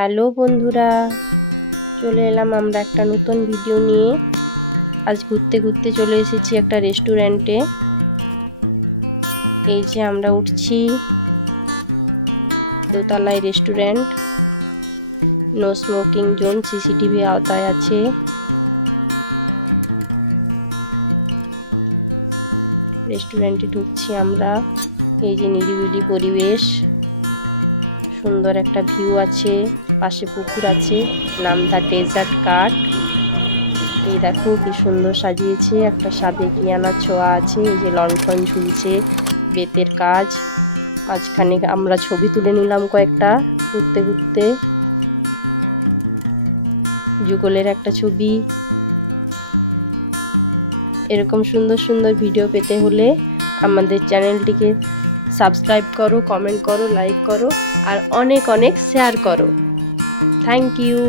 Hello বন্ধুরা, চলে এলাম আমরা একটা নতুন ভিডিও নিয়ে। আজ ঘুরতে ঘুরতে চলে এসেছি একটা রেস্টুরেন্টে। এই যে আমরা উঠছি, দোতলায় restaurant, no smoking zone, CCTV আওতায় আছে। রেস্টুরেন্টে ঢুকছি আমরা। এই যে নিরিবিলি পরিবেশ, সুন্দর একটা ভিউ আছে, পাশে পুকুর আছে, নাম দ্য ডেজার্ট কাট। এই দেখো কি সুন্দর সাজিয়েছে, একটা সাবেকিয়ানা ছোঁয়া আছে। এই যে লণ্ঠন ঝুলছে, বেতের কাজ। মাঝখানে আমরা ছবি তুলে নিলাম কয়েকটা ঘুরতে ঘুরতে, যুগলের একটা ছবি। এরকম সুন্দর সুন্দর ভিডিও পেতে হলে আমাদের চ্যানেলটিকে সাবস্ক্রাইব করো, কমেন্ট করো, লাইক করো আর অনেক অনেক শেয়ার করো। Thank you.